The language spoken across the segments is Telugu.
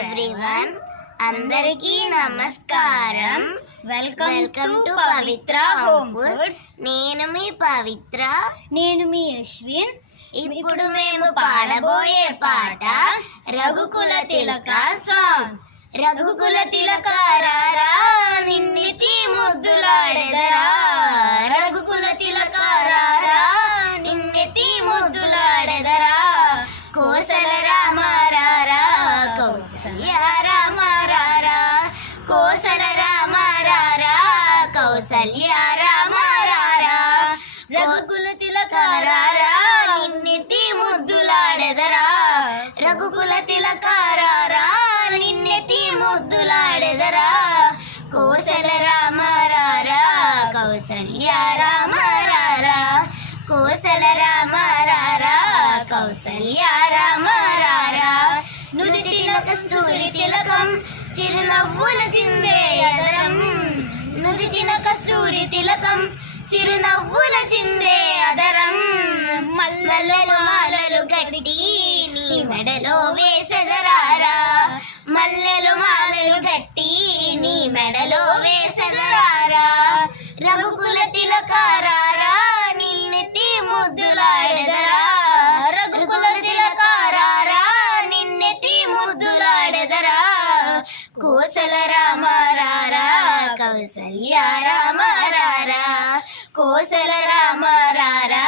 ఎవ్రీవన్, అందరికీ నమస్కారం. Welcome to Pavitra home foods. నేను మీ పవిత్ర. నేను మీ అశ్విన్. ఇప్పుడు మేము పాడబోయే పాట రఘుకుల తిలక సాంగ్. రఘుకుల తిలక రారా, నిన్నితి ముద్దులాడెదరా. రఘుకుల తిలక రారా, నిన్నితి ముద్దులాడెదరా. కోసల రామ రారా, కౌసల్య రామ రారా. కోసల రామ రారా, కౌసల్య రామ రారా. రఘుకుల తిలక రారా, నిన్నెత్తి ముద్దులాడెదరా. రఘుకుల తిలక రారా, నిన్నెత్తి ముద్దులాడెదరా. కోసల రామ రారా, కౌసల్య రామ రారా. కోసల రామ రారా, కౌసల్య రామ రారా. నుదిటిన కస్తూరి తిలకం, చిరునవ్వుల చిందే అదరం. నుదిటిన కస్తూరి తిలకం, చిరునవ్వుల చిందే అదరం. మల్లెలు మాలలు గట్టి నీ మెడలో వేసెదరారా. మల్లెలు మాలలు గట్టి నీ మెడలో వేసెదరారా. రఘుకుల తిలక రారా, నిన్నెత్తి ముద్దులాడెదరా. రఘుకుల తిలక రారా, నిన్నెత్తి ముద్దులాడెదరా. కోసల రామ రారా, కౌసల్య రామ రారా. కోసల రామ రారా,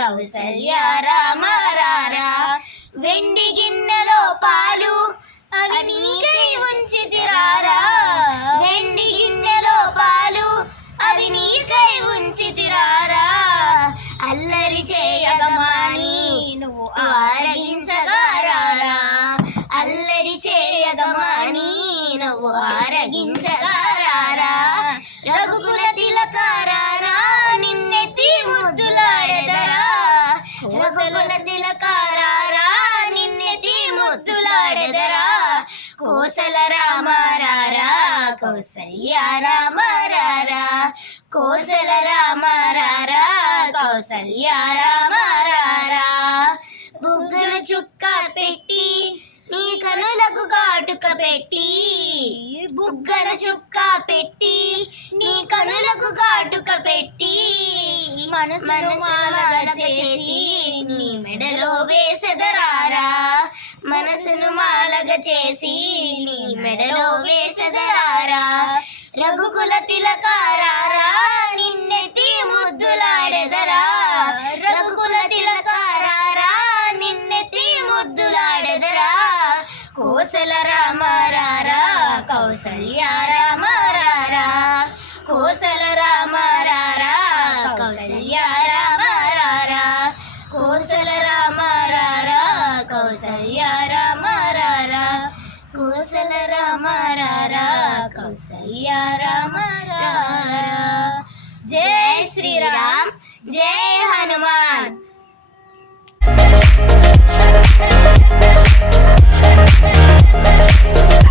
కౌసల్య రామ రారా. వెండి గిన్నెలో పాలు అవి నీకై ఉంచితిరారా. వెండి గిన్నెలో పాలు అవి నీకై ఉంచితిరారా. అల్లరి చేయగమాని నువ్వు ఆరగించగారారా. అల్లరి చేయగమాని నువ్వు ఆరగించగారారా. రఘుకుల తిలక రారా, నిన్నెత్తి ముద్దులాడెదరా. రఘుకుల తిలక రారా, నిన్నెత్తి ముద్దులాడెదరా. కోసల రామ రారా, కౌసల్య రామ రారా. కోసల రామ రారా, కౌసల్య రామ రారా. బుగ్గన చుక్క పెట్టి నీ కనులకు కాటుక పెట్టి. బుగ్గన చుక్క పెట్టి నీ కనులకు కాటుక పెట్టి. మనసును మాలగ చేసి నీ మెడలో వేసెదరారా. మనసును మాలగ చేసి నీ మెడలో వేసెదరారా. రఘుకుల తిలక రారా, నిన్నెత్తి ముద్దులాడెదరా. రఘుకుల తిలక రారా, నిన్నెత్తి ముద్దులాడెదరా. కోసల రామ రారా, కౌసల్య రామ రారా. కోసల రామ రారా, కౌసల్య రామ రారా. కోసల రామ రారా, కౌసల్య రామ రారా. కోసల రామ రారా, కౌసల్య రామ రారా. జై శ్రీరామ్, జై